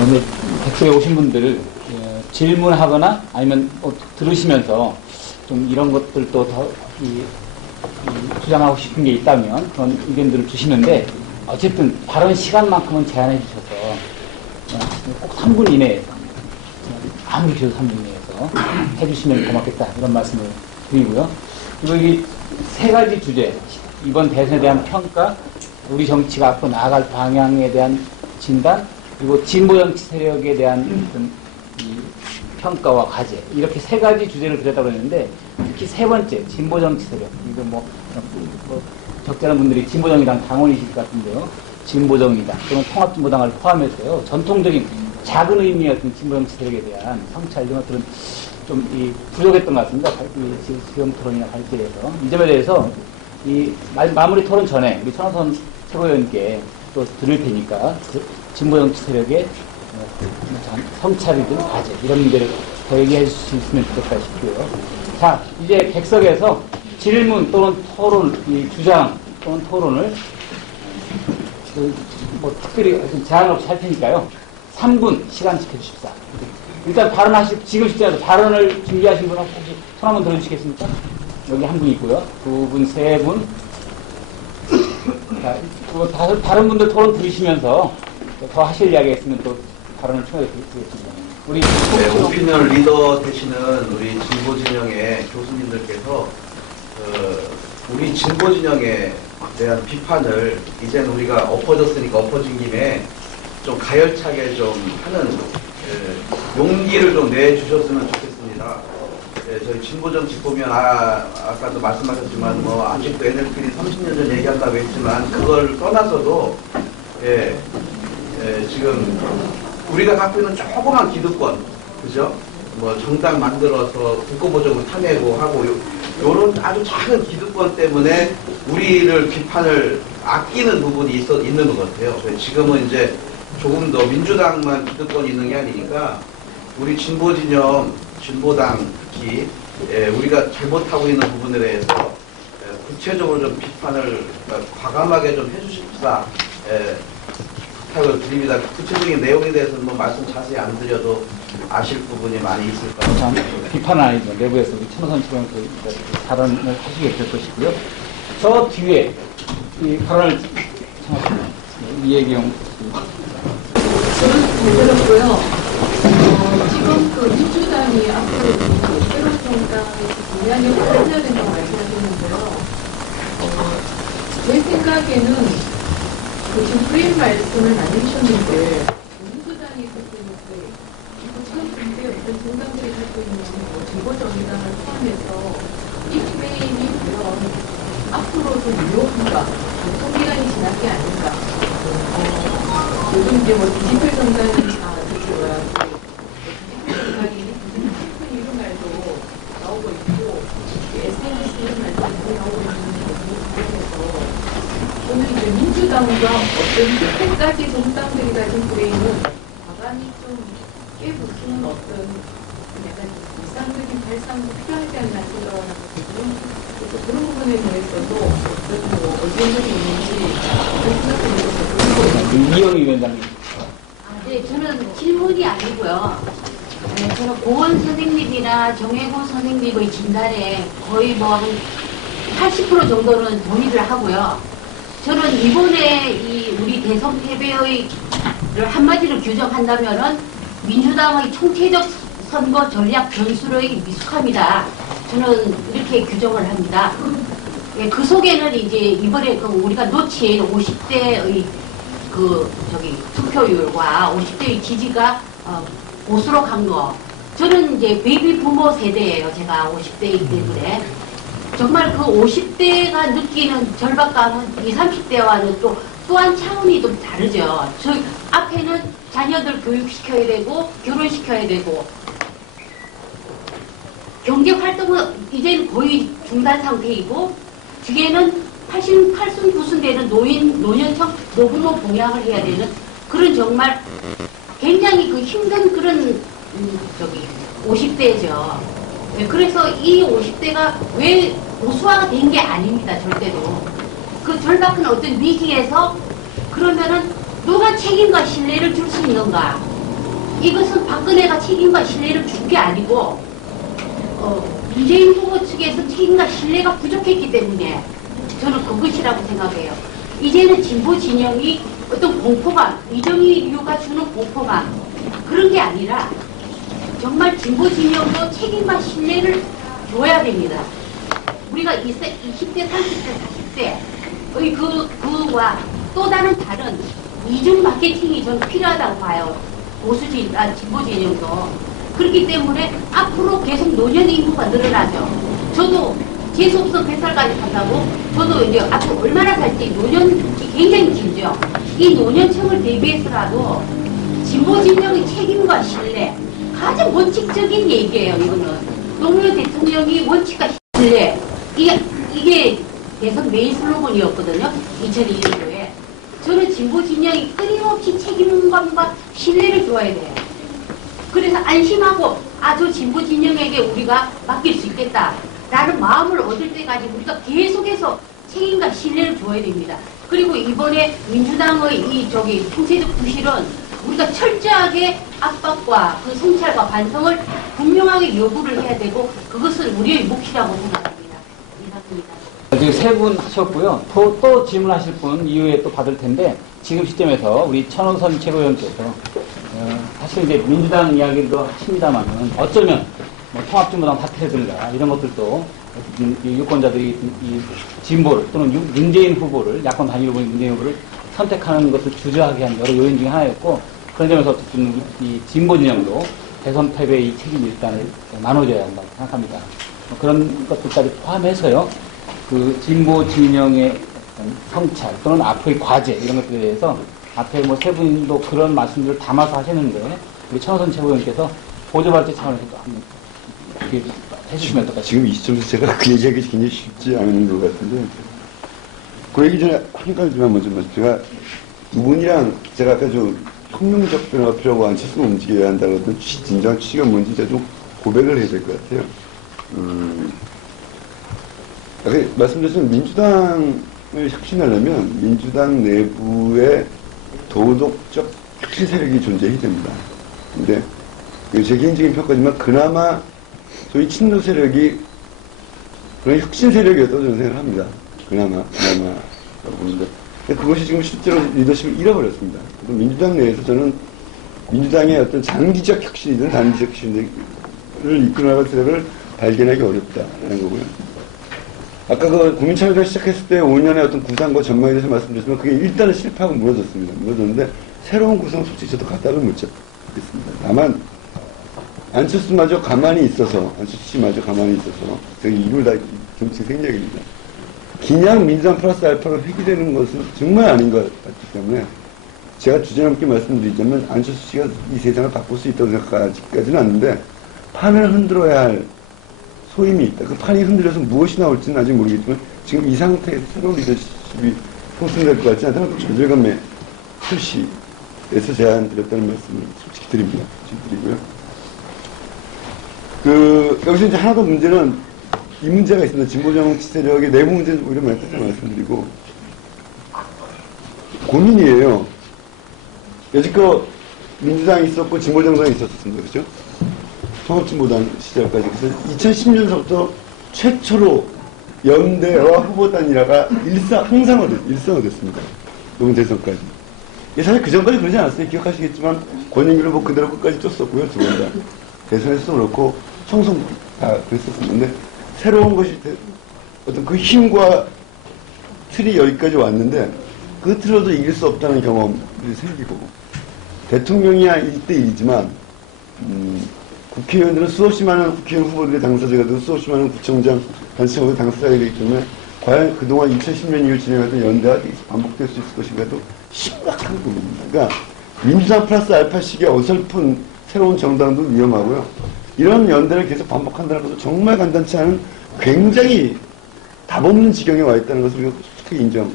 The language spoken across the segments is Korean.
오늘 백석에 오신 분들 질문하거나 아니면 들으시면서 좀 이런 것들도 더 주장하고 싶은 게 있다면 그런 의견들을 주시는데 어쨌든 발언 시간만큼은 제한해 주셔서 꼭 3분 이내에서 아무리 길어도 3분 이내에서 해주시면 고맙겠다 이런 말씀을 드리고요. 그리고 이 세 가지 주제 이번 대선에 대한 평가, 우리 정치가 앞으로 나아갈 방향에 대한 진단, 그리고 진보 정치 세력에 대한 어떤 이 평가와 과제, 이렇게 세 가지 주제를 드렸다고 했는데 특히 세 번째 진보 정치 세력, 이거 뭐 적잖은 분들이 진보정의당 당원이실 것 같은데요. 진보정의당 또는 통합진보당을 포함해서요. 전통적인 작은 의미의 어떤 진보 정치 세력에 대한 성찰 이런 것들은 좀 부족했던 것 같습니다. 지금 토론이나 발제에서 이 점에 대해서 이 마무리 토론 전에 우리 천하선 최고위원께 또 들을 테니까 진보 정치 세력의 성찰이든 과제 이런 문제를 더 얘기해 줄 수 있으면 좋겠다 싶고요. 자, 이제 객석에서 질문 또는 토론, 주장 또는 토론을 뭐 특별히 제한 없이 할 테니까요. 3분 시간 지켜주십사. 일단 지금 시점에서 발언을 준비하신 분은 혹시 손 한번 들어주시겠습니까? 여기 한 분 있고요. 두 분, 세 분. 자, 다른 분들 토론 들으시면서 더 하실 이야기가 있으면 또 발언을 청해 드리겠습니다. 우리 오피니언 리더 되시는 우리 진보 진영의 교수님들께서 우리 진보 진영에 대한 비판을 이제는 우리가 엎어졌으니까 엎어진 김에 좀 가열차게 좀 하는 용기를 좀 내주셨으면 좋겠습니다. 저희 진보 정치 보면 아까도 말씀하셨지만 뭐 아직도 NLP는 30년 전 얘기한다고 했지만 그걸 떠나서도 지금 우리가 갖고 있는 조그만 기득권, 그죠? 뭐 정당 만들어서 국고보정을 타내고 하고 요런 아주 작은 기득권 때문에 우리를 비판을 아끼는 부분이 있는 것 같아요. 지금은 이제 조금 더 민주당만 기득권이 있는 게 아니니까 우리 진보 진영, 진보당이 우리가 잘못하고 있는 부분에 대해서 구체적으로 좀 비판을 과감하게 좀 해주십사 부탁을 드립니다. 구체적인 내용에 대해서는 뭐 말씀 자세히 안 드려도 아실 부분이 많이 있을 것 같습니다. 비판은 아니죠. 내부에서 우리 천호선 측은 발언을 하시게 될 것이고요. 저 뒤에 이 발언을 청하십니다. 이혜경. 저는 잘 들었고요. 지금 그 민주당이 앞으로 새로운 정당에서 공약을 해야 된다고 말씀하셨는데요. 제 생각에는 지금 프레임 말씀을 많이 해주셨는데 민주당이 갖고 있는 지금 근데 어떤 정당들이 갖고 있는 진보 정의당을 포함해서 이 프레임이 과연 앞으로도 유효한가, 소기간이 지난 게 아닌가. 요즘 이제 뭐 디지털 정당이 디지털 정당이 큰 이런 말도 나오고 있고 SNS 이런 말도 많이 나오고 있는 부분에서 저는 이제 민주당과 어떤 끝까지 정당들이 가진 프레임은 과감히 좀 깨부수는 어떤 약간 이상적인 발상도 필요하지 않나 생각을 하거든요. 그래서 그런 부분에 대해서도 어떤 뭐 의견들이 있는지 이영희 위원장님. 네, 저는 질문이 아니고요. 네, 저는 고원 선생님이나 정혜고 선생님의 진단에 거의 뭐 한 80% 정도는 동의를 하고요. 저는 이번에 우리 대선 패배의 한마디로 규정한다면은 민주당의 총체적 선거 전략 변수의 미숙함이다. 저는 이렇게 규정을 합니다. 예, 그 속에는 이제 이번에 우리가 놓친 50대의 투표율과 50대의 지지가 보수로 강로. 저는 이제 베이비 부모 세대예요. 제가 50대이기 때문에. 정말 그 50대가 느끼는 절박감은 20, 30대와는 또한 차원이 좀 다르죠. 저 앞에는 자녀들 교육시켜야 되고, 결혼시켜야 되고, 경제 활동은 이제는 거의 중단 상태이고, 뒤에는 80, 90 되는 노년층 노부모 봉양을 해야 되는 그런 정말 굉장히 그 힘든 그런 50대죠. 네, 그래서 이 50대가 왜 보수화가 된 게 아닙니다. 절대로. 그 절박한 어떤 위기에서 그러면은 누가 책임과 신뢰를 줄 수 있는가? 이것은 박근혜가 책임과 신뢰를 준 게 아니고 문재인 후보 측에서 책임과 신뢰가 부족했기 때문에 저는 그것이라고 생각해요. 이제는 진보 진영이 어떤 공포감, 이정희류가 주는 공포감 그런 게 아니라 정말 진보 진영도 책임과 신뢰를 줘야 됩니다. 우리가 20대, 30대, 40대의 그와 또 다른 이중 마케팅이 저는 필요하다고 봐요. 진보 진영도. 그렇기 때문에 앞으로 계속 노년 인구가 늘어나죠. 저도 재수없어 100살까지 산다고 저도 이제 앞으로 얼마나 살지 노년이 굉장히 길죠. 이 노년층을 대비해서라도 진보 진영의 책임과 신뢰 가장 원칙적인 얘기예요. 이거는 노무현 대통령이 원칙과 신뢰 이게 대선 메인 슬로건이었거든요. 2020년도에 저는 진보 진영이 끊임없이 책임감과 신뢰를 줘야 돼요. 그래서 안심하고 저 진보 진영에게 우리가 맡길 수 있겠다라는 마음을 얻을 때까지 우리가 계속해서 책임과 신뢰를 줘야 됩니다. 그리고 이번에 민주당의 총체적 부실은 우리가 철저하게 압박과 그 성찰과 반성을 분명하게 요구를 해야 되고 그것은 우리의 몫이라고 생각합니다. 이상입니다. 지금 3분 하셨고요. 또 질문하실 분 이후에 또 받을 텐데 지금 시점에서 우리 천호선 최고위원께서 사실 이제 민주당 이야기도 하십니다만은 어쩌면 뭐 통합진보당 사퇴라든가 이런 것들도 유권자들이 이 진보를 또는 문재인 후보를 야권 단일 후보인 문재인 후보를 선택하는 것을 주저하게 한 여러 요인 중에 하나였고 그런 점에서 어쨌든 이 진보 진영도 대선 패배의 책임 일단을 나눠줘야 한다고 생각합니다. 그런 것들까지 포함해서요. 그 진보 진영의 성찰 또는 앞으로의 과제 이런 것들에 대해서 앞에 뭐 세 분도 그런 말씀들을 담아서 하셨는데 우리 천호선 최고위원께서 보조발제 차원에서 또 한번 해주시면 어떨까요? 지금 이 시점에서 제가 그 얘기하기 굉장히 쉽지 않은 것 같은데 그 얘기 전에 한 가지만 먼저 말씀. 제가 두 분이랑 제가 아까 좀 혁명적 변화가 필요하고 안철수가 움직여야 한다고 했던 진정한 취지가 뭔지 제가 좀 고백을 해야 될 것 같아요. 아까 말씀드렸지만 민주당을 혁신하려면 민주당 내부에 도덕적 혁신 세력이 존재해야 됩니다. 근데 제 개인적인 평가지만 그나마 저희 친노 세력이 그런 혁신 세력이었다고 저는 생각을 합니다. 그나마 보는데 그것이 지금 실제로 리더십을 잃어버렸습니다. 민주당 내에서 저는 민주당의 어떤 장기적 혁신이든 단기적 혁신을 이끌어나갈 세력을 발견하기 어렵다는 거고요. 아까 그 국민참여당 시작했을 때 5년의 어떤 구상과 전망에 대해서 말씀드렸지만 그게 일단은 실패하고 무너졌습니다. 무너졌는데 새로운 구성 솔직히 저도 갖다를 못 잡겠습니다. 다만 안철수마저 가만히 있어서 안철수 씨마저 가만히 있어서 저희 이를 다 정치 생략입니다. 그냥 민주당 플러스 알파로 회귀되는 것은 정말 아닌 것 같기 때문에 제가 주제넘게 말씀드리자면 안철수 씨가 이 세상을 바꿀 수 있다고 생각하지까지는 않는데 판을 흔들어야 할 소임이 있다. 그 판이 흔들려서 무엇이 나올지는 아직 모르겠지만 지금 이 상태에서 새로운 리더십이 형성될 것 같지 않다면 조절감의 표시에서 제안드렸다는 말씀을 솔직히 드립니다. 여기서 이제 하나 더 문제는 이 문제가 있습니다. 진보정치 세력의 내부 문제는 오히려 말씀드리고 고민이에요. 여지껏 민주당이 있었고 진보정당이 있었습니다. 그죠? 통합진보당 시절까지. 그래서 2010년서부터 최초로 연대와 후보 단일화가 일상화됐습니다. 노무 대선까지. 사실 그 전까지 그러지 않았어요. 기억하시겠지만 권영길 후보 그대로 끝까지 쫓았고요. 두 번 다. 대선에서도 그렇고 총선 다 그랬었는데 새로운 것이 어떤 그 힘과 틀이 여기까지 왔는데 그 틀로도 이길 수 없다는 경험이 생기고 대통령이야 1대1이지만 국회의원들은 수없이 많은 국회의원 후보들의 당사자가 되고 수없이 많은 구청장, 단체장의 당사자가 되기 때문에 과연 그동안 2010년 이후 진행했던 연대가 반복될 수 있을 것인가도 심각한 부분입니다. 그러니까 민주당 플러스 알파식의 어설픈 새로운 정당도 위험하고요. 이런 연대를 계속 반복한다는 것도 정말 간단치 않은 굉장히 답 없는 지경에 와 있다는 것을 우리가 솔직히 인정해야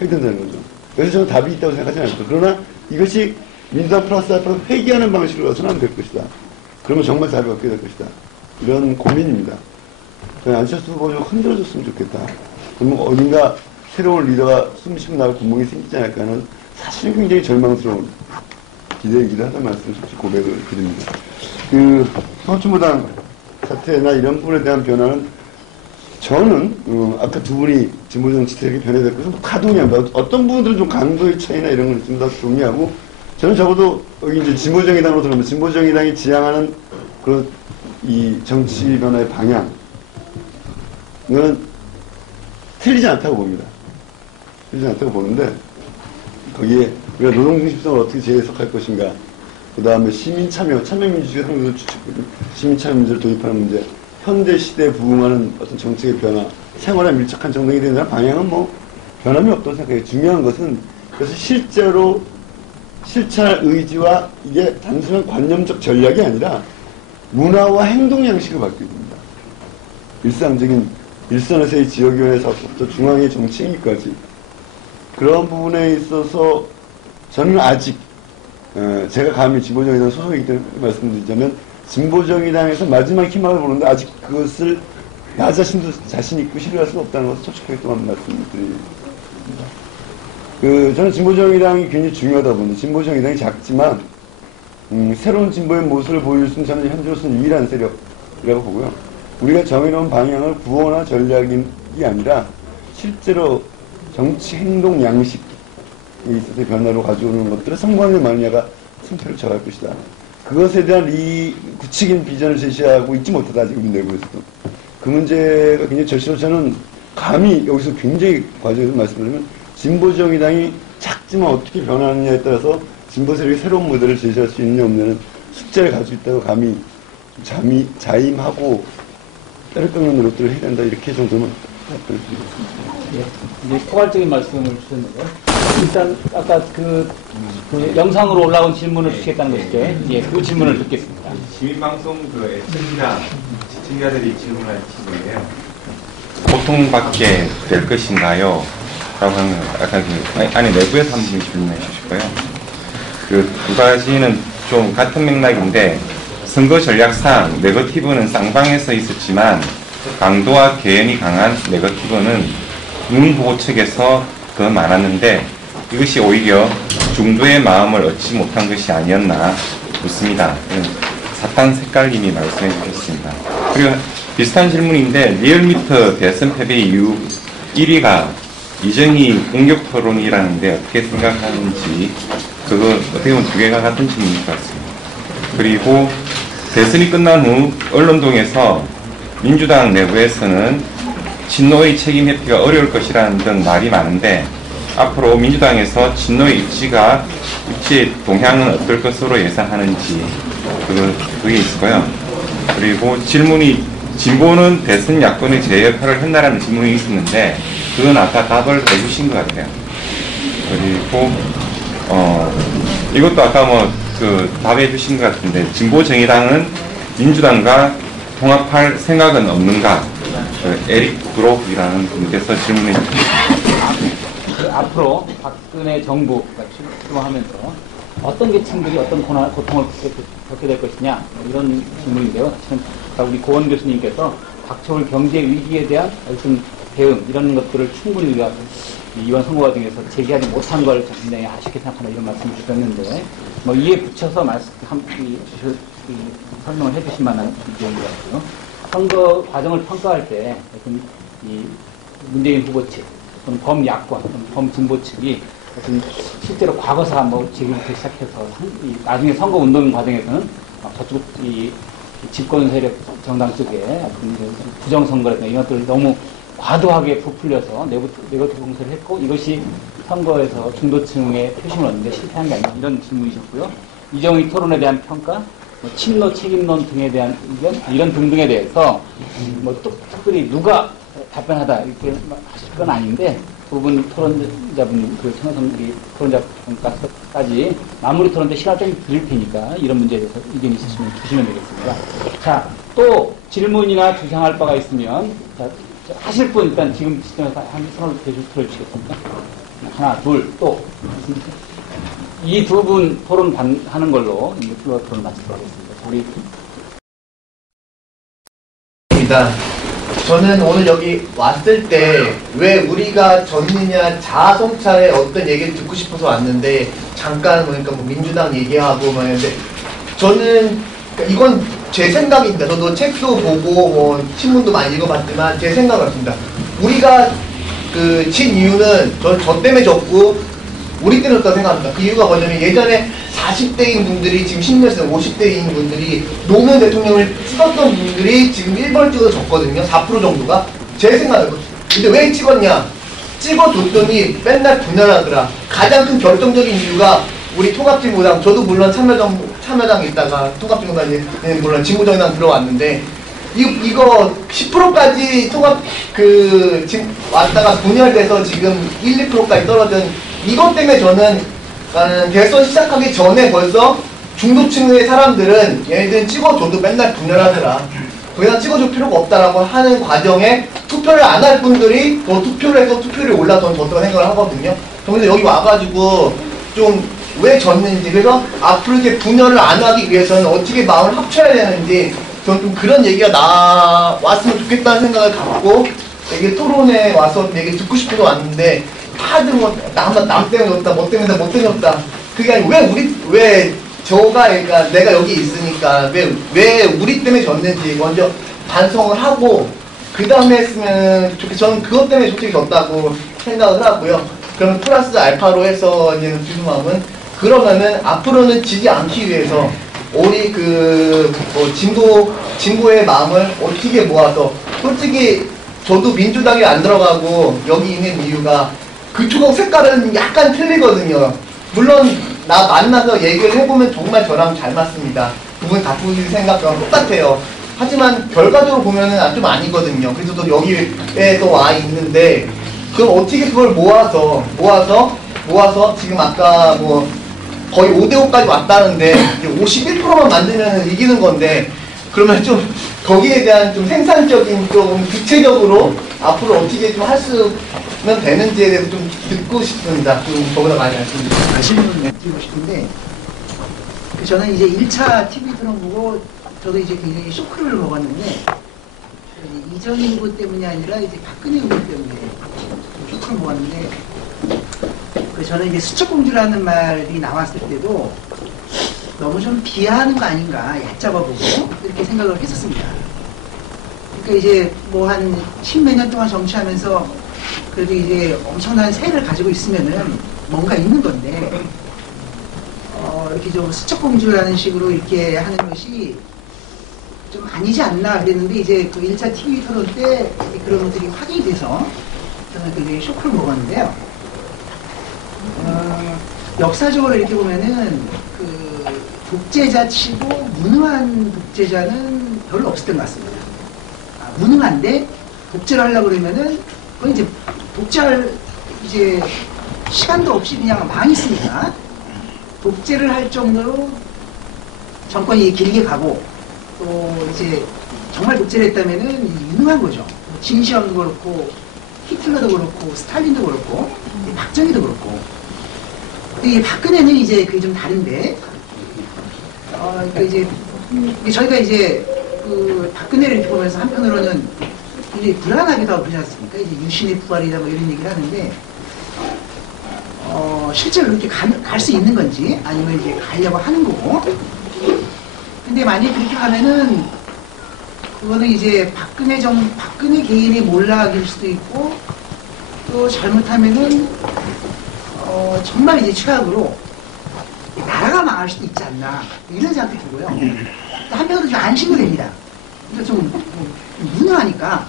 된다는 거죠. 그래서 저는 답이 있다고 생각하지 않습니다. 그러나 이것이 민주당 플러스 알파를 회귀하는 방식으로 가서는 안 될 것이다. 그러면 정말 답이 없게 될 것이다. 이런 고민입니다. 안철수 후보 좀 흔들어줬으면 좋겠다. 그러면 어딘가 새로운 리더가 숨쉬고 나올 구멍이 생기지 않을까 하는 사실 굉장히 절망스러운 기대이기도 하다는 말씀을 솔직히 고백을 드립니다. 그 통합진보당 사태나 이런 부분에 대한 변화는 저는 아까 두 분이 진보정치 세력이 변해될 것은 다 동의합니다. 어떤 부분들은 좀 강도의 차이나 이런 걸 좀 다 동의하고 저는 적어도 여기 이제 진보정의당으로 들어가면 진보정의당이 지향하는 그런 이 정치 변화의 방향은 틀리지 않다고 봅니다. 틀리지 않다고 보는데 거기에 우리가 노동중심성을 어떻게 재해석할 것인가, 그 다음에 시민참여, 참여민주주의가 한국에서 추측거든. 시민참여민주를 도입하는 문제, 현대 시대에 부응하는 어떤 정책의 변화, 생활에 밀착한 정당이 되는 방향은 뭐 변함이 없다고 생각해요. 중요한 것은 그래서 실제로 실천할 의지와 이게 단순한 관념적 전략이 아니라 문화와 행동 양식을 바뀌게 됩니다. 일상적인 일선에서의 지역위원회에서부터 중앙의 정치행위까지 그런 부분에 있어서 저는 아직 제가 감히 진보정의당 소속이기 때문에 말씀드리자면 진보정의당에서 마지막 희망을 보는데 아직 그것을 나 자신도 자신 있고 신뢰할 수 없다는 것을 솔직하게 또 한 말씀드립니다. 저는 진보정의당이 굉장히 중요하다 보는데 진보정의당이 작지만 새로운 진보의 모습을 보여줄 수 있는 저는 현재로서는 유일한 세력이라고 보고요. 우리가 정해놓은 방향을 구호나 전략이 아니라 실제로 정치 행동 양식에 있어서의 변화로 가져오는 것들을 성공하느냐 마느냐가 승패를 정할 것이다. 그것에 대한 이 구체적인 비전을 제시하고 있지 못하다, 아직 우리 내부에서도. 그 문제가 굉장히 절실해서 저는 감히 여기서 굉장히 과정에서 말씀드리면 진보정의당이 작지만 어떻게 변하느냐에 따라서 진보 세력이 새로운 모델을 제시할 수 있느냐 없느냐는 숙제를 가지고 있다고 감히 자임하고 따를 깎는 노력들을 해야 된다, 이렇게 정도는 답변을 드리겠습니다. 예, 이제 포괄적인 말씀을 주셨는데요. 일단 아까 그 영상으로 올라온 질문을 주시겠다는 것이죠. 예, 그 질문을 듣겠습니다. 시민방송 그 애청자, 시청자들이 질문할 질문이에요. 고통받게 될 것인가요? 라고 하면 아까 아니 내부에서 한 분이 질문해 주실 거예요. 그 두 가지는 좀 같은 맥락인데 선거 전략상 네거티브는 쌍방에서 있었지만 강도와 개연이 강한 네거티브는 윤 후보 측에서 더 많았는데 이것이 오히려 중도의 마음을 얻지 못한 것이 아니었나 묻습니다. 사탕 색깔님이 말씀해 주셨습니다. 그리고 비슷한 질문인데 리얼미터 대선 패배 이후 1위가 이정희 공격 토론이라는데 어떻게 생각하는지, 그거 어떻게 보면 두 개가 같은 질문일 것 같습니다. 그리고 대선이 끝난 후 언론동에서 민주당 내부에서는 친노의 책임 회피가 어려울 것이라는 등 말이 많은데 앞으로 민주당에서 친노의 입지의 동향은 어떨 것으로 예상하는지 그게 있고요. 그리고 질문이 진보는 대선 야권의 제 역할을 했나라는 질문이 있었는데 그건 아까 답을 해주신 것 같아요. 그리고 이것도 아까 답해 주신 것 같은데 진보정의당은 민주당과 통합할 생각은 없는가? 에릭 브록이라는 분께서 질문해 주셨습니다. 앞으로 박근혜 정부가 출범하면서 어떤 계층들이 어떤 고통을 겪게 될 것이냐, 이런 질문인데요. 지금 우리 고원 교수님께서 닥쳐올 경제 위기에 대한 어떤 대응, 이런 것들을 충분히 우리가 이번 선거 과정에서 제기하지 못한 걸 굉장히 아쉽게 생각한다, 이런 말씀을 주셨는데, 이에 붙여서 설명을 해주실 만한 의견인 것 같고요. 선거 과정을 평가할 때 이 문재인 후보 측, 범야권, 범진보 측이 실제로 과거사 제기부터 시작해서 나중에 선거 운동 과정에서는 저쪽 이 집권 세력 정당 쪽에 부정선거라든가 이런 것들을 너무 과도하게 부풀려서 네거티브 공세를 했고, 이것이 선거에서 중도층의 표심을 얻는데 실패한 게 아니냐, 이런 질문이셨고요. 이정희 토론에 대한 평가, 친노 책임론 등에 대한 의견, 이런 등등에 대해서 특별히 누가 답변하다 이렇게 하실 건 아닌데, 두 분 토론자분, 토론자분까지 마무리 토론 때 시간 좀 드릴 테니까 이런 문제에 대해서 의견 있으시면 주시면 되겠습니다. 자, 또 질문이나 주장할 바가 있으면, 하실 분 일단 지금 시점에서 한 손을 들어주시겠습니까? 하나, 둘, 또. 이 두 분 토론 하는 걸로 플로어 토론 마치도록 하겠습니다. 저는 오늘 여기 왔을 때 왜 우리가 졌느냐 자아 성찰의 어떤 얘기를 듣고 싶어서 왔는데 잠깐 보니까 뭐 민주당 얘기하고 뭐 했는데 저는 그러니까 이건 제 생각입니다. 저도 책도 보고 뭐 신문도 많이 읽어봤지만 제 생각 같습니다. 우리가 그 진 이유는 저 때문에 졌고 우리 때문에 졌다고 생각합니다. 그 이유가 뭐냐면 예전에 40대인 분들이 지금 10년 전 50대인 분들이 노무현 대통령을 찍었던 분들이 지금 1번 찍어서 졌거든요. 4% 정도가. 제 생각이에요. 근데 왜 찍었냐? 찍어줬더니 맨날 분열하더라. 가장 큰 결정적인 이유가 우리 통합진보당, 저도 물론 참여당에 있다가 통합진보당에 물론 진보정당 들어왔는데 이거 10%까지 통합 지금 왔다가 분열돼서 지금 1, 2%까지 떨어진 이것 때문에 저는 대선 시작하기 전에 벌써 중도층의 사람들은 얘네들은 찍어줘도 맨날 분열하더라. 더 이상 찍어줄 필요가 없다라고 하는 과정에 투표를 안 할 분들이 더 투표를 해서 투표율이 올라서는 좋다고 생각을 하거든요. 그래서 여기 와가지고 좀 왜 졌는지, 그래서 앞으로 이렇게 분열을 안 하기 위해서는 어떻게 마음을 합쳐야 되는지 저는 좀 그런 얘기가 나왔으면 좋겠다는 생각을 갖고 이게 토론에 와서 얘기 듣고 싶어서 왔는데 다들 뭐 남 때문에 졌다, 뭐 때문에 졌다, 뭐 때문에 졌다. 그게 아니고 왜 저가 그러니까 내가 여기 있으니까 왜 우리 때문에 졌는지 먼저 반성을 하고 그 다음에 했으면 좋겠. 저는 그것 때문에 솔직히 졌다고 생각을 하고요. 그러면 플러스 알파로 해서 이제 주중함은 그러면은 앞으로는 지지 않기 위해서 우리 진보의 마음을 어떻게 모아서 솔직히 저도 민주당에 안 들어가고 여기 있는 이유가 그쪽 색깔은 약간 틀리거든요. 물론 나 만나서 얘기를 해보면 정말 저랑 잘 맞습니다. 그분 다투기 생각과 똑같아요. 하지만 결과적으로 보면은 좀 아니거든요. 그래서 또 여기에서 와 있는데 그럼 어떻게 그걸 모아서 지금 아까 뭐 거의 5대5까지 왔다는데 51%만 만들면 이기는 건데 그러면 좀 거기에 대한 좀 생산적인 좀 구체적으로 앞으로 어떻게 좀 할 수면 되는지에 대해서 좀 듣고 싶습니다. 좀 저보다 많이 말씀드리고 질문 드리고 싶은데 저는 이제 1차 TV 토론 보고 저도 이제 굉장히 쇼크를 먹었는데 이정희 후보 때문이 아니라 이제 박근혜 후보 때문에 쇼크를 먹었는데 저는 이제 수첩공주라는 말이 나왔을 때도 너무 좀 비하하는 거 아닌가 얕잡아보고 이렇게 생각을 했었습니다. 그러니까 이제 뭐 한 10몇 년 동안 정치하면서 그래도 이제 엄청난 세를 가지고 있으면은 뭔가 있는 건데 이렇게 좀 수첩공주라는 식으로 이렇게 하는 것이 좀 아니지 않나 그랬는데 이제 그 1차 TV 토론 때 그런 것들이 확인이 돼서 저는 굉장히 쇼크를 먹었는데요. 역사적으로 이렇게 보면은 그 독재자 치고 무능한 독재자는 별로 없었던 것 같습니다. 무능한데 독재를 하려고 그러면은 그건 이제 독재할 이제 시간도 없이 그냥 망했으니까 독재를 할 정도로 정권이 길게 가고 또 이제 정말 독재를 했다면은 유능한 거죠. 진시황도 그렇고 히틀러도 그렇고 스탈린도 그렇고 박정희도 그렇고. 이 박근혜는 이제 그게 좀 다른데 그러니까 이제 저희가 이제 그 박근혜를 이렇게 보면서 한편으로는 굉장히 불안하기도 하고 그러지 않습니까? 이제 유신의 부활이다 뭐 이런 얘기를 하는데 실제로 그렇게 갈 수 있는 건지 아니면 이제 가려고 하는 거고. 근데 만약에 그렇게 하면은 그거는 이제 박근혜 개인의 몰락일 수도 있고 또 잘못하면은 정말 이제 최악으로 나라가 망할 수도 있지 않나 이런 생각도 들고요. 한편으로 좀 안심이 됩니다. 그러니까 좀 무능하니까.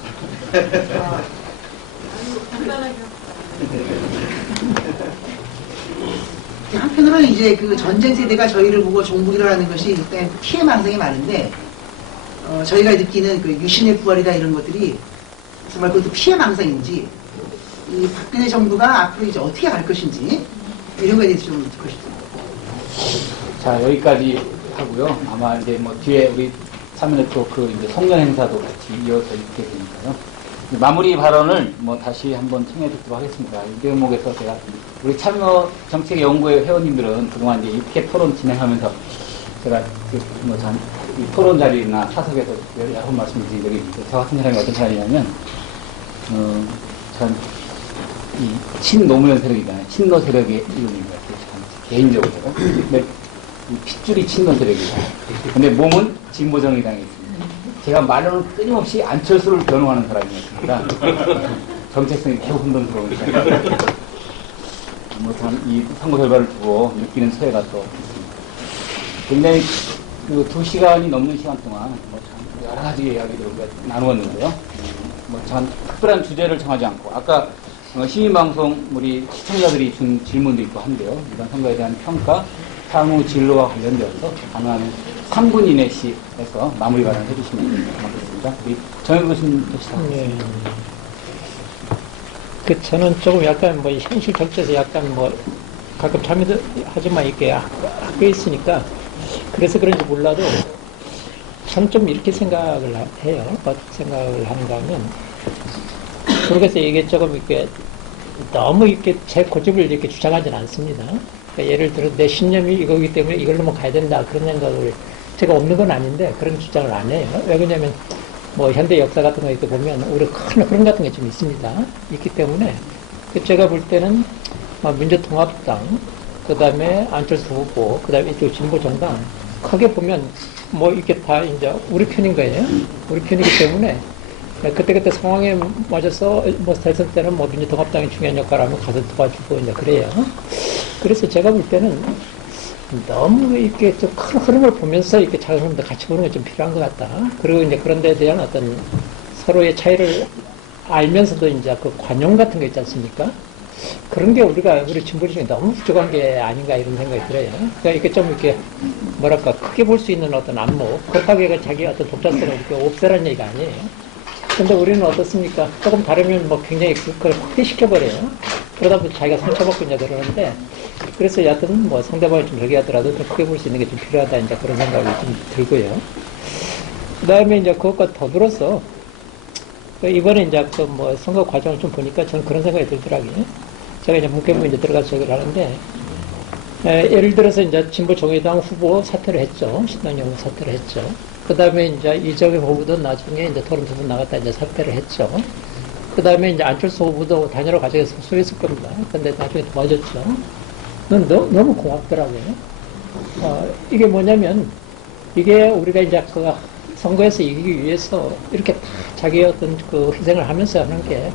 한편으로는 이제 그 전쟁 세대가 저희를 보고 종북이라는 것이 일단 피해 망상이 많은데 저희가 느끼는 그 유신의 부활이다 이런 것들이 정말 그것도 피해 망상인지 이 박근혜 정부가 앞으로 이제 어떻게 갈 것인지 이런 거에 대해서 좀 듣고 싶습니다. 자, 여기까지 하고요. 아마 이제 뭐 뒤에 우리 참여네트워크 이제 송년 행사도 같이 이어서 있게 되니까요. 마무리 발언을 뭐 다시 한번 청해 듣도록 하겠습니다. 이 대목에서 제가 우리 참여 정책연구회 회원님들은 그동안 이제 6회 토론 진행하면서 제가 이 토론 자리나 타석에서 여러 번 말씀드린 적이 있는데 저 같은 사람이 어떤 사람이냐면 전 이 친노무현 세력이잖아요. 친노 세력의 이름인 것 같아요. 개인적으로. 근데 이 핏줄이 친노 세력이고, 근데 몸은 진보정의당에 있습니다. 제가 말로는 끊임없이 안철수를 변호하는 사람이었습니다. 정체성이 매우 혼돈스러우니까. 이 선거 결과를 두고 느끼는 소외가 또 있습니다. 굉장히 그 2시간이 넘는 시간 동안 참 여러 가지 이야기들을 우리가 나누었는데요. 참 특별한 주제를 정하지 않고, 아까 시민방송 우리 시청자들이 준 질문도 있고 한데요. 이번 선거에 대한 평가, 향후 진로와 관련되어서 가능하면 3분 이내씩해서 마무리 발언을 해주시면 고맙겠습니다. 우리 정혁 교수님부터 시작하겠습니다. 저는 조금 약간 현실 정치에서 약간 가끔 참여도 하지만 이렇게 학교에 있으니까 그래서 그런지 몰라도 저는 좀 이렇게 생각을 해요. 어떻게 생각을 하는가 하면, 그래서 이게 조금 이렇게 너무 이렇게 제 고집을 이렇게 주장하지는 않습니다. 그러니까 예를 들어 내 신념이 이거기 때문에 이걸로만 가야 된다 그런 생각을 제가 없는 건 아닌데 그런 주장을 안 해요. 왜 그러냐면 현대 역사 같은 거 이렇게 보면 우리 큰 흐름 같은 게 좀 있습니다. 있기 때문에 제가 볼 때는 민주통합당, 그 다음에 안철수 후보, 그 다음에 이쪽 진보정당 크게 보면 이게 다 이제 우리 편인 거예요. 우리 편이기 때문에 그때 상황에 맞아서 대선 때는 민주통합당이 중요한 역할을 하면 가서 도와주고 이제 그래요. 그래서 제가 볼 때는 너무 이렇게 좀 큰 흐름을 보면서 이렇게 작은 흐름도 같이 보는 게 좀 필요한 것 같다. 그리고 이제 그런 데에 대한 어떤 서로의 차이를 알면서도 이제 그 관용 같은 거 있지 않습니까? 그런 게 우리 진보 중에 너무 부족한 게 아닌가 이런 생각이 들어요. 그러니까 이렇게 좀 이렇게 뭐랄까 크게 볼 수 있는 어떤 안목, 그렇다고 해서 자기 어떤 독자성을 이렇게 없애라는 얘기가 아니에요. 근데 우리는 어떻습니까? 조금 다르면 굉장히 그걸 확대시켜버려요. 그러다 보니 자기가 상처받고 이제 그러는데, 그래서 여하튼 상대방이 좀 저기하더라도 좀 크게 볼 수 있는 게 좀 필요하다 이제 그런 생각이 좀 들고요. 그 다음에 이제 그것과 더불어서 이번에 이제 선거 과정을 좀 보니까 저는 그런 생각이 들더라고요. 제가 이제 문교부 이제 들어가서 저기를 하는데, 예를 들어서 이제 진보정의당 후보 사퇴를 했죠. 신당영 후보 사퇴를 했죠. 그 다음에 이제 이정현 후보도 나중에 이제 토론 2번 나갔다 이제 사퇴를 했죠. 그 다음에 이제 안철수 후보도 단일화 과정에서 소했을 겁니다. 근데 나중에 도와줬죠. 너무 고맙더라고요. 이게 뭐냐면, 이게 우리가 이제 그 선거에서 이기기 위해서 이렇게 다 자기의 어떤 그 희생을 하면서 하는 게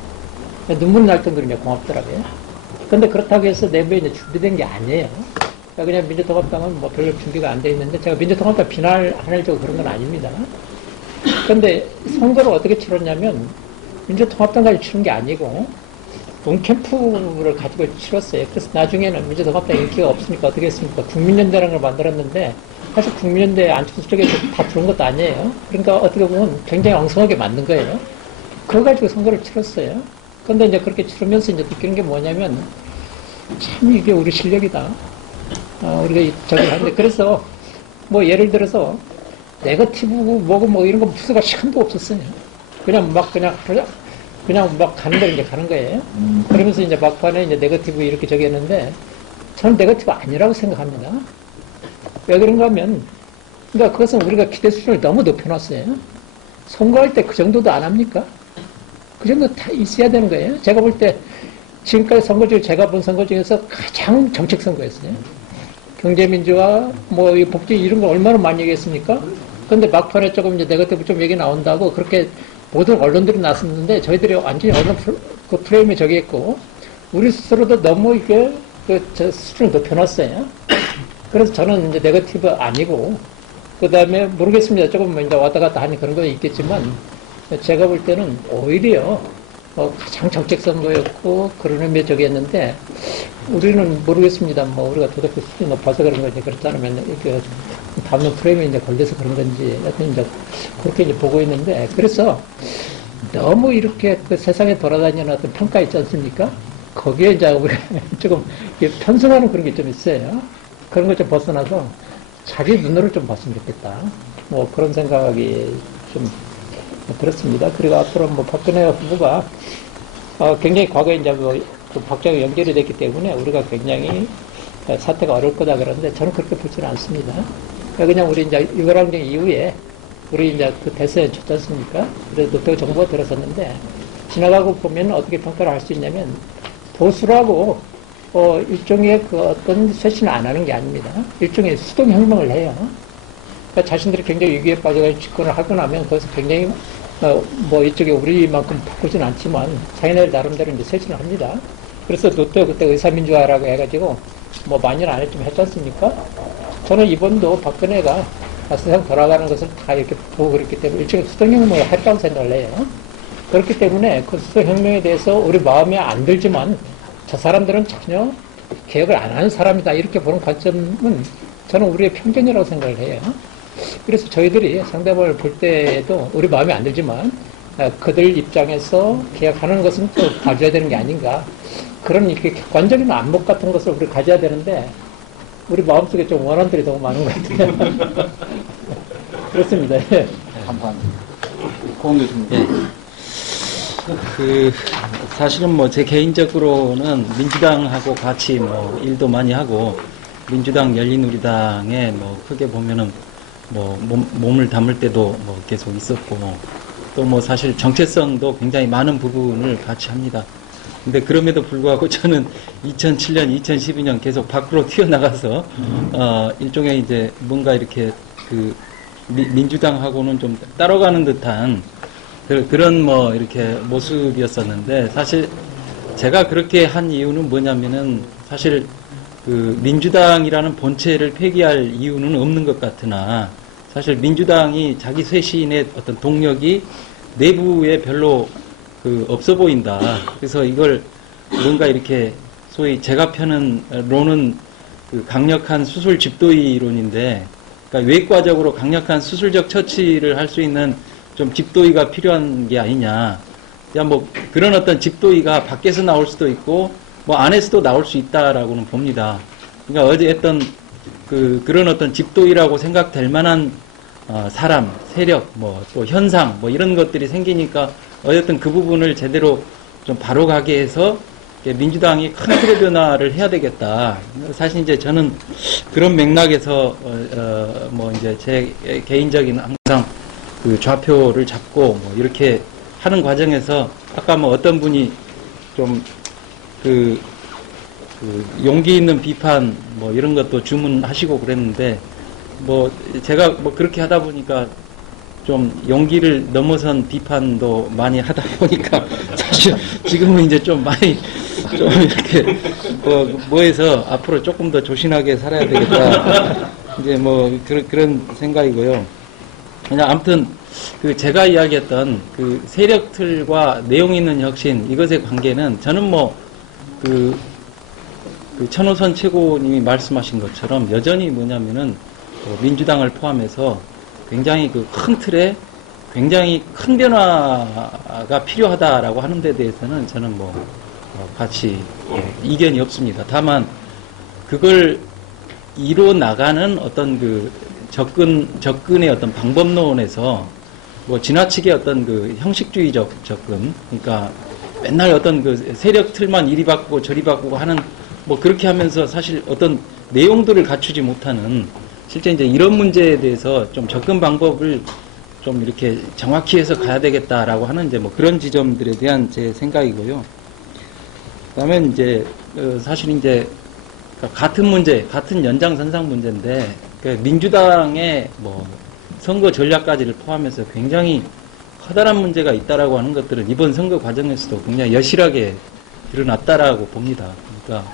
눈물 날 정도로 이제 고맙더라고요. 근데 그렇다고 해서 내부에 이제 준비된 게 아니에요. 그냥 민주통합당은 별로 준비가 안 돼 있는데, 제가 민주통합당 비난하려고 그런 건 아닙니다. 근데 선거를 어떻게 치렀냐면, 민주통합당까지 치른 게 아니고, 온캠프를 가지고 치렀어요. 그래서 나중에는 민주통합당 인기가 없으니까 어떻게 했습니까? 국민연대라는 걸 만들었는데, 사실 국민연대 안철수 쪽에서 다 들어온 것도 아니에요. 그러니까 어떻게 보면 굉장히 엉성하게 만든 거예요. 그거 가지고 선거를 치렀어요. 근데 이제 그렇게 치르면서 이제 느끼는 게 뭐냐면, 참 이게 우리 실력이다. 우리가 저기 하는데, 그래서 예를 들어서 네거티브 이런 거 무수가 시간도 없었어요. 그냥 막 가는 대로 이제 가는 거예요. 그러면서 이제 막판에 이제 네거티브 이렇게 저기 했는데, 저는 네거티브 아니라고 생각합니다. 왜 그런가 하면, 그러니까 그것은 우리가 기대 수준을 너무 높여놨어요. 선거할 때 그 정도도 안 합니까? 그 정도 다 있어야 되는 거예요. 제가 볼 때 지금까지 선거 중에 제가 본 선거 중에서 가장 정책 선거였어요. 경제민주화, 이 복지 이런 거 얼마나 많이 얘기했습니까? 근데 막판에 조금 이제 네거티브 좀 얘기 나온다고 그렇게 모든 언론들이 나섰는데 저희들이 완전히 언론 그 프레임에 저기 했고, 우리 스스로도 너무 이게 저 수준을 높여놨어요. 그래서 저는 이제 네거티브 아니고, 그 다음에 모르겠습니다. 조금 이제 왔다 갔다 하니 그런 거 있겠지만, 제가 볼 때는 오히려 가장 정책 선거였고, 그런 의미에 저기 했는데, 우리는 모르겠습니다. 우리가 도덕적 수준이 높아서 그런 건지, 그렇지 않으면 이렇게 담론 프레임에 이제 걸려서 그런 건지, 하여튼 이제 그렇게 이제 보고 있는데, 그래서 너무 이렇게 그 세상에 돌아다니는 어떤 평가 있지 않습니까? 거기에 이제 우리가 조금 편승하는 그런 게 좀 있어요. 그런 것 좀 벗어나서 자기 눈으로 좀 봤으면 좋겠다. 그런 생각이 좀 들었습니다. 그리고 앞으로 박근혜 후보가 굉장히 과거에 이제 그 박정희 연결이 됐기 때문에 우리가 굉장히 사태가 어려울 거다 그러는데 저는 그렇게 보지는 않습니다. 그냥 우리 이제 유월항쟁 이후에 우리 이제 그 대선에 쳤지 않습니까? 그래서 노태우 정부가 들어섰는데 지나가고 보면 어떻게 평가를 할 수 있냐면 보수라고 일종의 그 어떤 쇄신을 안 하는 게 아닙니다. 일종의 수동혁명을 해요. 그러니까 자신들이 굉장히 위기에 빠져서 집권을 하고 나면 거기서 굉장히 뭐 이쪽에 우리만큼 바꾸진 않지만 자기네들 나름대로 이제 쇄신을 합니다. 그래서 또 그때 의사민주화라고 해가지고 뭐 많이는 안 했지만 했지 않습니까? 저는 이번도 박근혜가 세상 돌아가는 것을 다 이렇게 보고 그랬기 때문에 일종의 수동혁명을 했다고 생각을 해요. 그렇기 때문에 그 수동혁명에 대해서 우리 마음에 안 들지만 저 사람들은 전혀 개혁을 안 하는 사람이다 이렇게 보는 관점은 저는 우리의 편견이라고 생각을 해요. 그래서 저희들이 상대방을 볼 때에도 우리 마음에 안 들지만 그들 입장에서 개혁하는 것은 또 봐줘야 되는 게 아닌가 그런 이렇게 객관적인 안목 같은 것을 우리 가져야 되는데 우리 마음속에 좀 원한들이 너무 많은 것 같아요. 그렇습니다. 예. 감사합니다. 고은 교수님. 예. 사실은 뭐 제 개인적으로는 민주당하고 같이 뭐 일도 많이 하고 민주당 열린우리당에 뭐 크게 보면은 뭐 몸을 담을 때도 뭐 계속 있었고 또 뭐 사실 정체성도 굉장히 많은 부분을 같이 합니다. 근데 그럼에도 불구하고 저는 2007년, 2012년 계속 밖으로 튀어나가서 일종의 이제 뭔가 이렇게 그 민주당하고는 좀 따라가는 듯한 그런 뭐 이렇게 모습이었었는데 사실 제가 그렇게 한 이유는 뭐냐면은 사실 그 민주당이라는 본체를 폐기할 이유는 없는 것 같으나 사실 민주당이 자기 쇄신의 어떤 동력이 내부에 별로 그 없어 보인다. 그래서 이걸 뭔가 이렇게 소위 제가 펴는 론은 그 강력한 수술 집도의론인데 그러니까 외과적으로 강력한 수술적 처치를 할 수 있는 좀 집도의가 필요한 게 아니냐. 야, 뭐 그런 어떤 집도의가 밖에서 나올 수도 있고 뭐 안에서도 나올 수 있다라고는 봅니다. 그러니까 어제 했던 그런 어떤 집도의라고 생각될 만한 사람, 세력, 뭐 또 현상, 뭐 이런 것들이 생기니까 어쨌든 그 부분을 제대로 좀 바로 가게 해서 민주당이 큰 틀의 변화를 해야 되겠다. 사실 이제 저는 그런 맥락에서 뭐 이제 제 개인적인 항상 그 좌표를 잡고 뭐 이렇게 하는 과정에서 아까 뭐 어떤 분이 좀 그 용기 있는 비판 뭐 이런 것도 주문하시고 그랬는데 뭐 제가 뭐 그렇게 하다 보니까 좀 용기를 넘어선 비판도 많이 하다 보니까 사실 지금은 이제 좀 많이 좀 이렇게 뭐해서 앞으로 조금 더 조신하게 살아야 되겠다 이제 뭐 그런 생각이고요. 그냥 아무튼 그 제가 이야기했던 그 세력틀과 내용 있는 혁신 이것의 관계는 저는 뭐 그 천호선 최고님이 말씀하신 것처럼 여전히 뭐냐면은 민주당을 포함해서 굉장히 그 큰 틀에 굉장히 큰 변화가 필요하다라고 하는 데 대해서는 저는 뭐 같이 이견이 없습니다. 다만 그걸 이뤄 나가는 어떤 그 접근의 어떤 방법론에서 뭐 지나치게 어떤 그 형식주의적 접근, 그러니까 맨날 어떤 그 세력 틀만 이리 바꾸고 저리 바꾸고 하는 뭐 그렇게 하면서 사실 어떤 내용들을 갖추지 못하는 실제 이제 이런 문제에 대해서 좀 접근 방법을 좀 이렇게 정확히 해서 가야 되겠다라고 하는 이제 뭐 그런 지점들에 대한 제 생각이고요. 그다음에 이제 사실 이제 같은 문제, 같은 연장선상 문제인데 민주당의 뭐 선거 전략까지를 포함해서 굉장히 커다란 문제가 있다라고 하는 것들은 이번 선거 과정에서도 굉장히 여실하게 드러났다라고 봅니다. 그러니까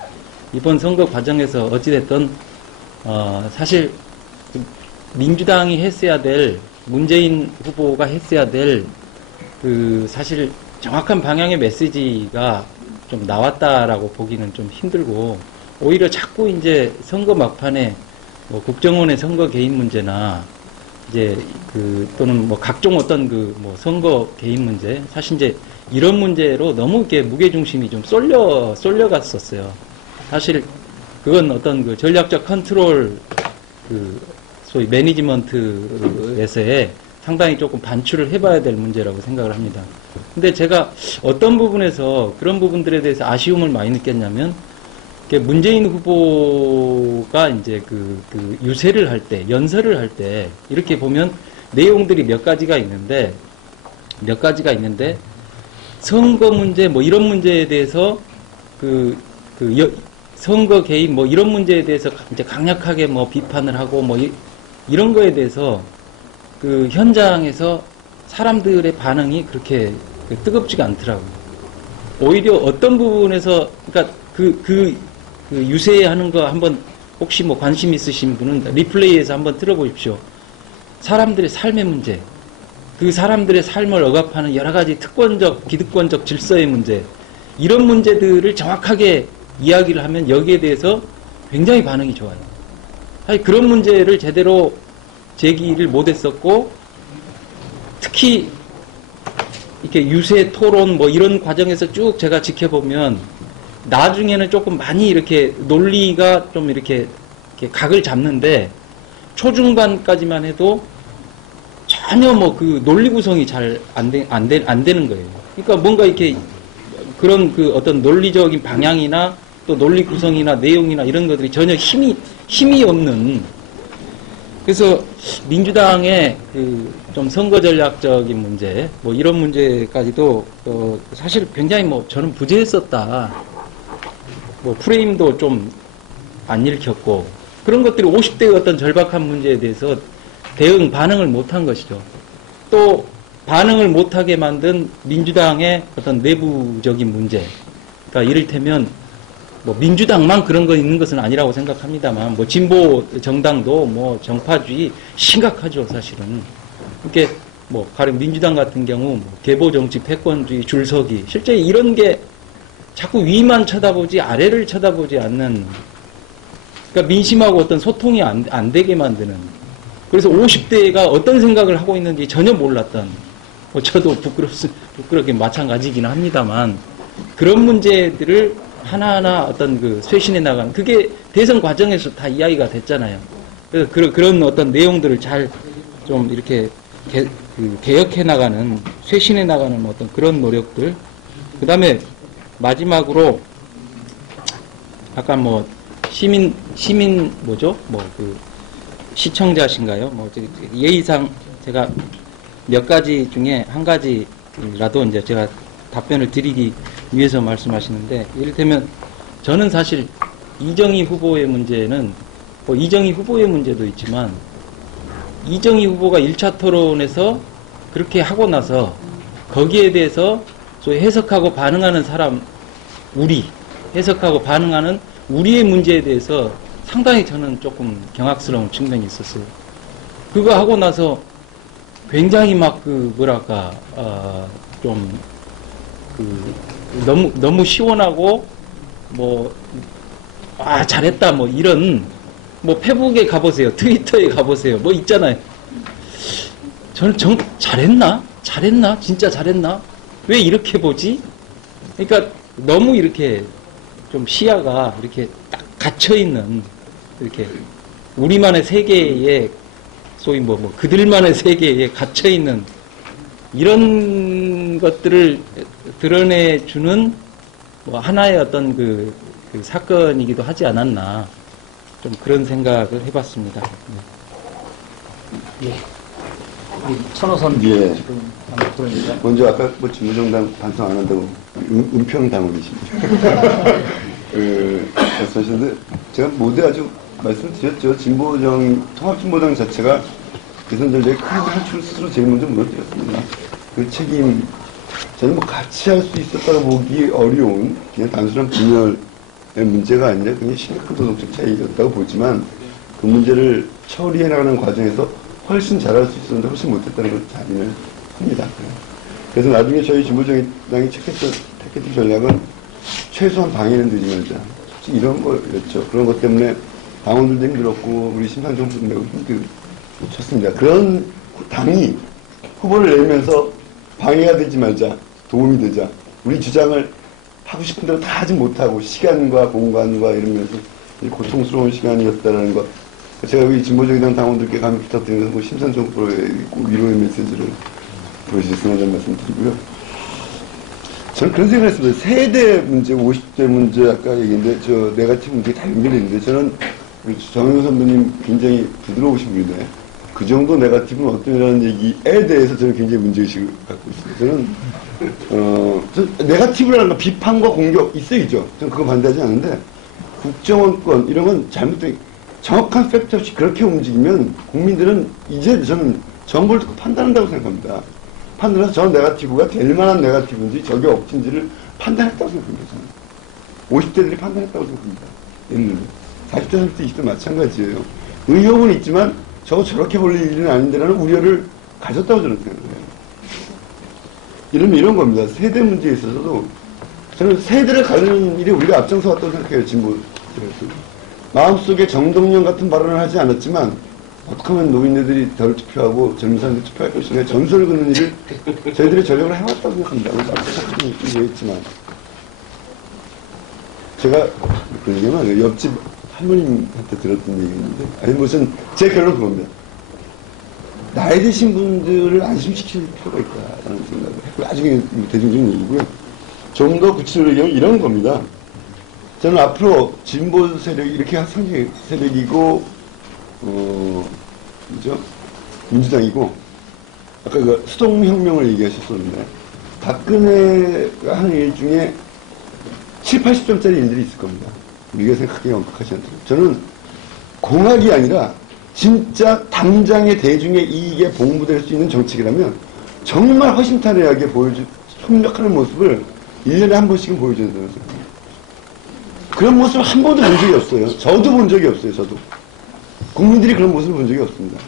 이번 선거 과정에서 어찌됐든 사실 민주당이 했어야 될 문재인 후보가 했어야 될 그 사실 정확한 방향의 메시지가 좀 나왔다라고 보기는 좀 힘들고 오히려 자꾸 이제 선거 막판에 뭐 국정원의 선거 개입 문제나 이제 또는 뭐 각종 어떤 뭐 선거 개입 문제 사실 이제 이런 문제로 너무 이렇게 무게 중심이 좀 쏠려갔었어요. 사실 그건 어떤 그 전략적 컨트롤 소위 매니지먼트에서의 상당히 조금 반출을 해봐야 될 문제라고 생각을 합니다. 근데 제가 어떤 부분에서 그런 부분들에 대해서 아쉬움을 많이 느꼈냐면 문재인 후보가 이제 유세를 할 때, 연설을 할 때, 이렇게 보면 내용들이 몇 가지가 있는데, 선거 문제, 뭐 이런 문제에 대해서 선거 개입 뭐 이런 문제에 대해서 이제 강력하게 뭐 비판을 하고 뭐 이런 거에 대해서 그 현장에서 사람들의 반응이 그렇게 뜨겁지가 않더라고요. 오히려 어떤 부분에서 그러니까 그 유세하는 거 한번 혹시 뭐 관심 있으신 분은 리플레이에서 한번 들어보십시오. 사람들의 삶의 문제, 그 사람들의 삶을 억압하는 여러 가지 특권적, 기득권적 질서의 문제, 이런 문제들을 정확하게 이야기를 하면 여기에 대해서 굉장히 반응이 좋아요. 사실 그런 문제를 제대로 제기를 못했었고, 특히 이렇게 유세 토론 뭐 이런 과정에서 쭉 제가 지켜보면 나중에는 조금 많이 이렇게 논리가 좀 이렇게 각을 잡는데 초중반까지만 해도 전혀 뭐 그 논리 구성이 잘 안 되는 거예요. 그러니까 뭔가 이렇게 그런 그 어떤 논리적인 방향이나 또 논리 구성이나 내용이나 이런 것들이 전혀 힘이 없는. 그래서 민주당의 그 좀 선거 전략적인 문제, 뭐 이런 문제까지도 사실 굉장히 뭐 저는 부재했었다. 뭐 프레임도 좀 안 읽혔고 그런 것들이 50대의 어떤 절박한 문제에 대해서 반응을 못한 것이죠. 또 반응을 못하게 만든 민주당의 어떤 내부적인 문제. 그러니까 이를테면 뭐 민주당만 그런 거 있는 것은 아니라고 생각합니다만 뭐 진보 정당도 뭐 정파주의 심각하죠, 사실은. 이렇게 뭐 가령 민주당 같은 경우 뭐 계보 정치, 패권주의, 줄서기, 실제 이런 게 자꾸 위만 쳐다보지 아래를 쳐다보지 않는, 그러니까 민심하고 어떤 소통이 안 되게 만드는. 그래서 50대가 어떤 생각을 하고 있는지 전혀 몰랐던, 뭐 저도 부끄럽게 마찬가지긴 합니다만 그런 문제들을 하나하나 어떤 그 쇄신해 나가는, 그게 대선 과정에서 다 이야기가 됐잖아요. 그래서 그런 어떤 내용들을 잘 좀 이렇게 개혁해 나가는, 쇄신해 나가는 어떤 그런 노력들. 그 다음에 마지막으로 아까 뭐 시민 뭐죠? 뭐 그 시청자신가요? 뭐 예의상 제가 몇 가지 중에 한 가지라도 이제 제가 답변을 드리기 위해서 말씀하시는데, 이를테면 저는 사실 이정희 후보의 문제는 뭐 이정희 후보의 문제도 있지만 이정희 후보가 1차 토론에서 그렇게 하고 나서 거기에 대해서 소위 해석하고 반응하는 사람, 해석하고 반응하는 우리의 문제에 대해서 상당히 저는 조금 경악스러운 측면이 있었어요. 그거 하고 나서 굉장히 막 너무 시원하고 잘했다 뭐 이런, 뭐 페북에 가보세요, 트위터에 가보세요, 뭐 있잖아요. 저는 잘했나 진짜 잘했나, 왜 이렇게 보지? 그러니까 너무 이렇게 좀 시야가 이렇게 딱 갇혀있는, 이렇게 우리만의 세계에 소위 그들만의 세계에 갇혀있는 이런 것들을 드러내주는 뭐 하나의 어떤 그 사건이기도 하지 않았나, 좀 그런 생각을 해봤습니다. 예. 천호선 예. 지금 한번 들어주세요. 먼저 아까 뭐 진보정당 반성 안 한다고 은평 당원이십니다. 말씀하셨는데 제가 모두 아주 말씀드렸죠. 통합진보당 자체가 대선 전략에 큰 한출을 스스로 제일 먼저 무너뜨렸습니다. 그 책임, 저는 뭐 같이 할 수 있었다고 보기 어려운 그냥 단순한 분열의 문제가 아니라 굉장히 심각한 도덕적 차이였다고 보지만 그 문제를 처리해 나가는 과정에서 훨씬 잘할 수 있었는데 훨씬 못했다는 걸 자인을 합니다. 그래서 나중에 저희 진보정당이 택했던 전략은 최소한 방해는 되지 말자. 솔직히 이런 거였죠. 그런 것 때문에 당원들도 힘들었고 우리 심상정부도 매우 힘들었습니다. 그런 당이 후보를 내면서 방해가 되지 말자, 도움이 되자, 우리 주장을 하고 싶은 대로 다 하지 못하고 시간과 공간과 이러면서 고통스러운 시간이었다는 것, 제가 우리 진보정당 당원들께 감히 부탁드리면서 뭐 심상정부의 위로의 메시지를 보여주셨으면 하는 말씀 드리고요. 저는 그런 생각을 했습니다. 세대 문제, 50대 문제 아까 얘기했는데 저 네거티브 문제 다 연결되어 있는데, 저는 정영 선배님 굉장히 부드러우신 분인데 그 정도 네거티브는 어떠냐는 얘기에 대해서 저는 굉장히 문제의식을 갖고 있습니다. 저는, 네거티브라는 건 비판과 공격 있어야죠. 저는 그거 반대하지 않는데, 국정원권, 이런 건 잘못된, 정확한 팩트 없이 그렇게 움직이면 국민들은 이제 저는 정보를 듣고 판단한다고 생각합니다. 판단해서 저 네거티브가 될 만한 네거티브인지 저게 억진지를 판단했다고 생각합니다. 저는. 50대들이 판단했다고 생각합니다. 예를 들면. 40대, 30대, 20대 마찬가지예요. 의혹은 있지만 저거 저렇게 볼 일은 아닌데라는 우려를 가졌다고 저는 생각해요. 이러면 이런 겁니다. 세대 문제에 있어서도 저는 세대를 가르는 일에 우리가 앞장서 왔다고 생각해요. 진보에서. 마음속에 정동영 같은 발언을 하지 않았지만 어떻게 하면 노인네들이 덜 투표하고 젊은 사람들이 투표할 것이냐 전설을 긋는 일을 저희들이 전력을 해왔다고 생각합니다. 앞서 얘기했지만 제가 그런 얘기는 옆집 할머님한테 들었던 얘기인데 아니 무슨 제 결론은 그겁니다. 나이 드신 분들을 안심시킬 필요가 있다라는 생각을 했고 나중에 대중적인 얘기고요. 좀 더 구체적으로 얘기하면 이런 겁니다. 저는 앞으로 진보 세력이 이렇게 상징 세력이고 그죠? 민주당이고 아까 그 수동혁명을 얘기하셨었는데 박근혜가 하는 일 중에 7, 80점짜리 일들이 있을 겁니다. 우리가 생각하기에 엄격하지 않도록. 저는 공학이 아니라 진짜 당장의 대중의 이익에 봉부될 수 있는 정책이라면 정말 허심탄회하게 협력하는 모습을 1년에 한 번씩은 보여줘야 된다고 생각합니다. 그런 모습을 한 번도 본 적이 없어요. 저도 본 적이 없어요. 저도. 국민들이 그런 모습을 본 적이 없습니다.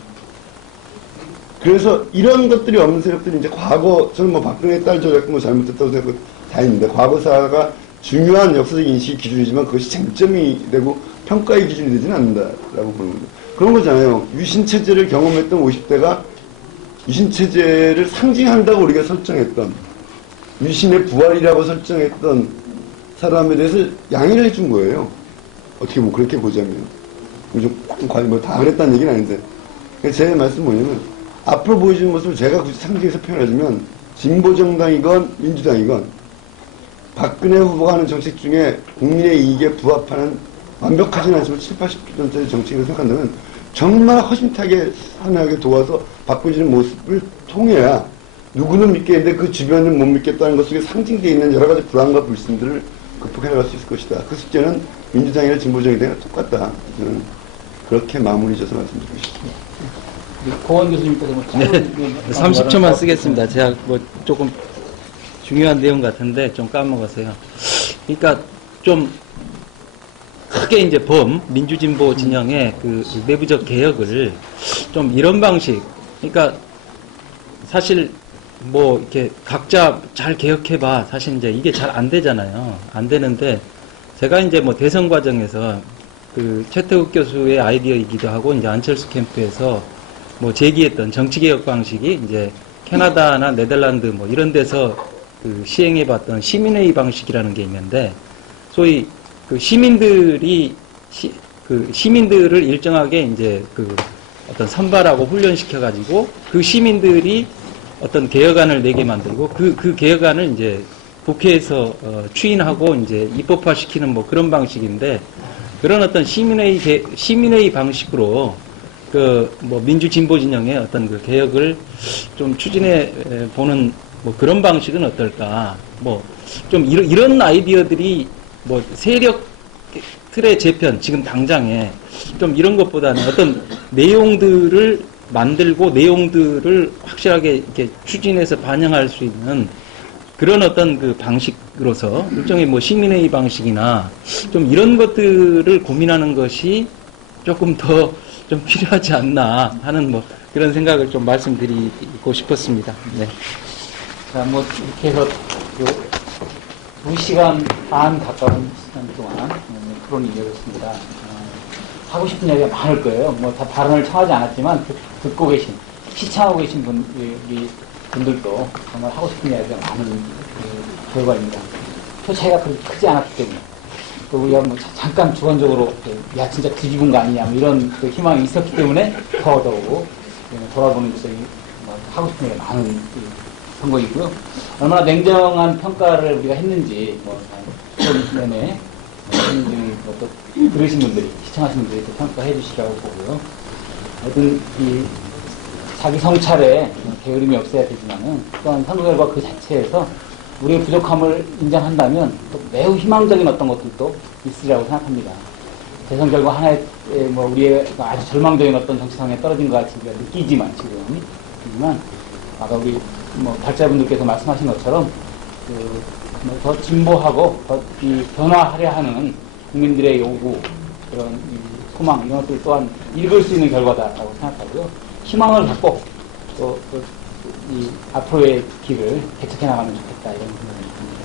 그래서 이런 것들이 없는 세력들이 이제 과거, 저는 뭐 박근혜 딸 저작권 뭐 잘못됐다고 생각하고 다 있는데 과거사가 중요한 역사적 인식 기준이지만 그것이 쟁점이 되고 평가의 기준이 되지는 않는다라고 보는 거죠. 그런 거잖아요. 유신체제를 경험했던 50대가 유신체제를 상징한다고 우리가 설정했던 유신의 부활이라고 설정했던 사람에 대해서 양해를 해준 거예요. 어떻게 뭐 그렇게 보자면. 뭐 다 그랬다는 얘기는 아닌데. 제 말씀은 뭐냐면 앞으로 보여주는 모습을 제가 굳이 상징해서 표현하자면 진보정당이건 민주당이건 박근혜 후보가 하는 정책 중에 국민의 이익에 부합하는 완벽하지는 않지만 7, 80%짜리 정책을 생각한다면 정말 허심탄회하게 도와서 바꾸지는 모습을 통해야 누구는 믿겠는데 그 주변은 못 믿겠다는 것 속에 상징되어 있는 여러 가지 불안과 불신들을 극복해 나갈 수 있을 것이다. 그 숙제는 민주당이나 진보정당이나 똑같다. 저는 그렇게 마무리 져서 말씀드리고 싶습니다. 고원 교수님께서 뭐 30초만 쓰겠습니다. 제가 뭐 조금 중요한 내용 같은데 좀 까먹었어요. 그러니까 좀 크게 이제 민주진보 진영의 그 내부적 개혁을 좀 이런 방식, 그러니까 사실 뭐 이렇게 각자 잘 개혁해봐. 사실 이제 이게 잘 안 되잖아요. 안 되는데 제가 이제 뭐 대선 과정에서 그 최태욱 교수의 아이디어이기도 하고 이제 안철수 캠프에서 뭐 제기했던 정치개혁 방식이 이제 캐나다나 네덜란드 뭐 이런 데서 그 시행해봤던 시민회의 방식이라는 게 있는데 소위 그 시민들을 일정하게 이제 그 어떤 선발하고 훈련시켜가지고 그 시민들이 어떤 개혁안을 내게 만들고 그 개혁안을 이제 국회에서 추인하고 이제 입법화시키는 뭐 그런 방식인데 그런 어떤 시민회의 방식으로 그 뭐 민주진보 진영의 어떤 그 개혁을 좀 추진해 보는 뭐 그런 방식은 어떨까? 뭐 좀 이런 아이디어들이 뭐 세력 틀의 재편 지금 당장에 좀 이런 것보다는 어떤 내용들을 만들고 내용들을 확실하게 이렇게 추진해서 반영할 수 있는 그런 어떤 그 방식으로서 일종의 뭐 시민회의 방식이나 좀 이런 것들을 고민하는 것이 조금 더 좀 필요하지 않나 하는 뭐 그런 생각을 좀 말씀드리고 싶었습니다. 네. 자, 뭐 이렇게 해서 2시간 반 가까운 시간 동안 토론이 이어졌습니다. 하고 싶은 이야기가 많을 거예요. 뭐 다 발언을 청하지 않았지만 듣고 계신, 시청하고 계신 분들도 정말 하고 싶은 이야기가 많은 결과입니다. 표 차이가 그렇게 크지 않았기 때문에 또 우리가 뭐 잠깐 주관적으로 야 진짜 뒤집은 거 아니냐 뭐 이런 그 희망이 있었기 때문에 더더욱 돌아보는 것이 뭐 하고 싶은 이야기가 많은 선거이고요. 얼마나 냉정한 평가를 우리가 했는지 뭐 내내 또 들으신 분들이 시청하신 분들이 또 평가해 주시라고 보고요. 하여튼 이 자기 성찰에 게으름이 없어야 되지만은 또한 선거 결과 그 자체에서 우리의 부족함을 인정한다면 또 매우 희망적인 어떤 것들도 있으리라고 생각합니다. 대선 결과 하나의 뭐 우리의 아주 절망적인 어떤 정치 상황에 떨어진 것 같이 우리가 느끼지만 지금은 아까 우리 뭐 발자분들께서 말씀하신 것처럼 더 진보하고 더 이 변화하려 하는 국민들의 요구 그런 이 소망 이런 것들 또한 읽을 수 있는 결과다라고 생각하고요. 희망을 갖고 또 이 앞으로의 길을 개척해 나가면 좋겠다 이런 생각이 듭니다.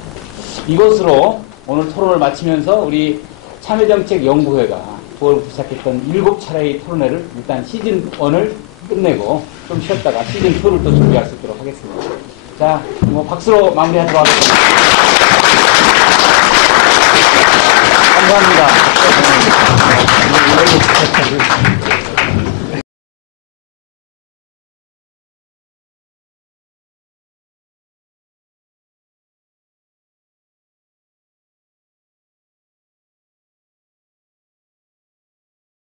이것으로 오늘 토론을 마치면서 우리 참여정책연구회가 9월부터 시작했던 7차례의 토론회를 일단 시즌 1을 끝내고 좀 쉬었다가 시즌 2를 또 준비할 수 있도록 하겠습니다. 자, 뭐 박수로 마무리하도록 하겠습니다. 감사합니다.